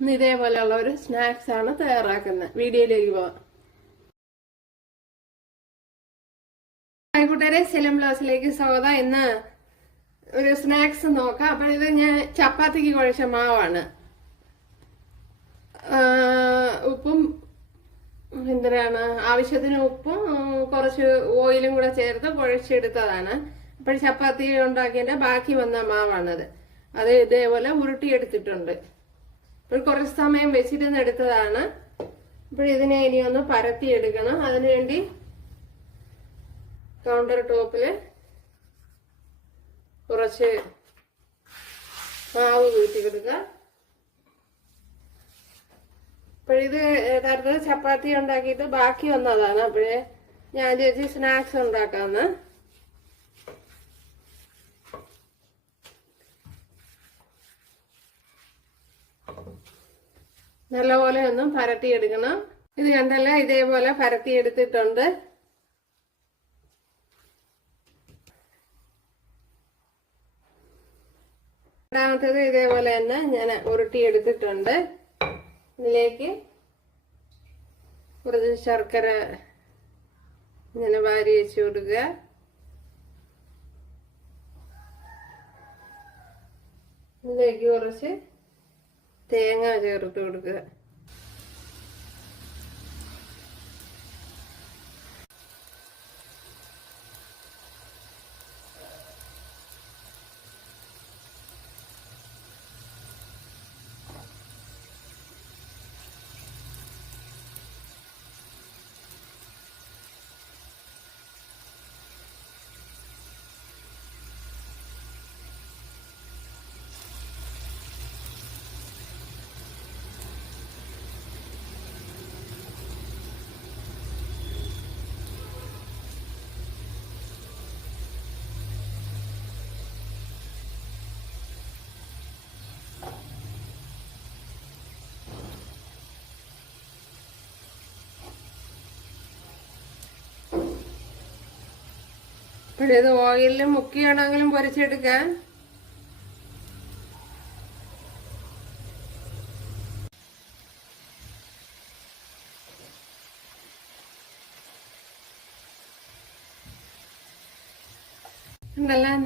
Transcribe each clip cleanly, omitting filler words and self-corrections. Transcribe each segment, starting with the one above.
ഇന്ന് ഇതേപോലെയുള്ള ഒരു സ്നാക്സ് ആണ് തയ്യാറാക്കുന്നത്. വീഡിയോയിലേക്ക് പോവാം. കൂട്ടുകാരെ, സെലം ബ്ലൗസിലേക്ക് സ്വാഗതം. ഇന്ന് ഒരു സ്നാക്സ് നോക്കാം. അപ്പോൾ ഇത് ഞാൻ ചപ്പാത്തിക്ക് കുഴച്ച മാവാണ്. ഉപ്പും ആവശ്യത്തിന് ഉപ്പും കുറച്ച് ഓയിലും കൂടെ ചേർത്ത് കുഴച്ചെടുത്തതാണ്. അപ്പോൾ ചപ്പാത്തി ഉണ്ടാക്കിയതിന്റെ ബാക്കി വന്ന മാവാണത്. അത് ഇതേപോലെ ഉരുട്ടിയെടുത്തിട്ടുണ്ട്. ഇപ്പോൾ കുറച്ച് സമയം വെച്ചിരുന്ന് എടുത്തതാണ്. അപ്പോൾ ഇതിനെ ഇനി ഒന്ന് പരത്തിയെടുക്കണം. അതിനുവേണ്ടി കൗണ്ടർ ടോപ്പില് കുറച്ച് മാവ് വീഴ്ത്തി കൊടുക്കുക. അപ്പോഴിത് യഥാർത്ഥത്തിൽ ചപ്പാത്തി ഉണ്ടാക്കിയിട്ട് ബാക്കി വന്നതാണ്. അപ്പോഴേ ഞാൻ ചേച്ചി സ്നാക്സ് ഉണ്ടാക്കാന്ന്. നല്ലപോലെ ഒന്നും പരത്തിയെടുക്കണം. ഇത് കണ്ടല്ല, ഇതേപോലെ പരത്തിയെടുത്തിട്ടുണ്ട്. രണ്ടാമത്തേത് ഇതേപോലെ തന്നെ ഞാൻ ഉരുട്ടിയെടുത്തിട്ടുണ്ട്. ഇതിലേക്ക് കുറച്ച് ശർക്കര ഇങ്ങനെ വാരി വെച്ച് കൊടുക്കുക. ഇതിലേക്ക് കുറച്ച് തേങ്ങ ചേർത്ത് കൊടുക്കുക. ഇത് ഓയിലിൽ മുക്കിയാണെങ്കിലും പൊരിച്ചെടുക്കാൻ.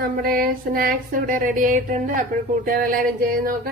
നമ്മുടെ സ്നാക്സ് ഇവിടെ റെഡി ആയിട്ടുണ്ട്. അപ്പോൾ കൂട്ടുകാരെല്ലാരും ചെയ്ത് നോക്കാം.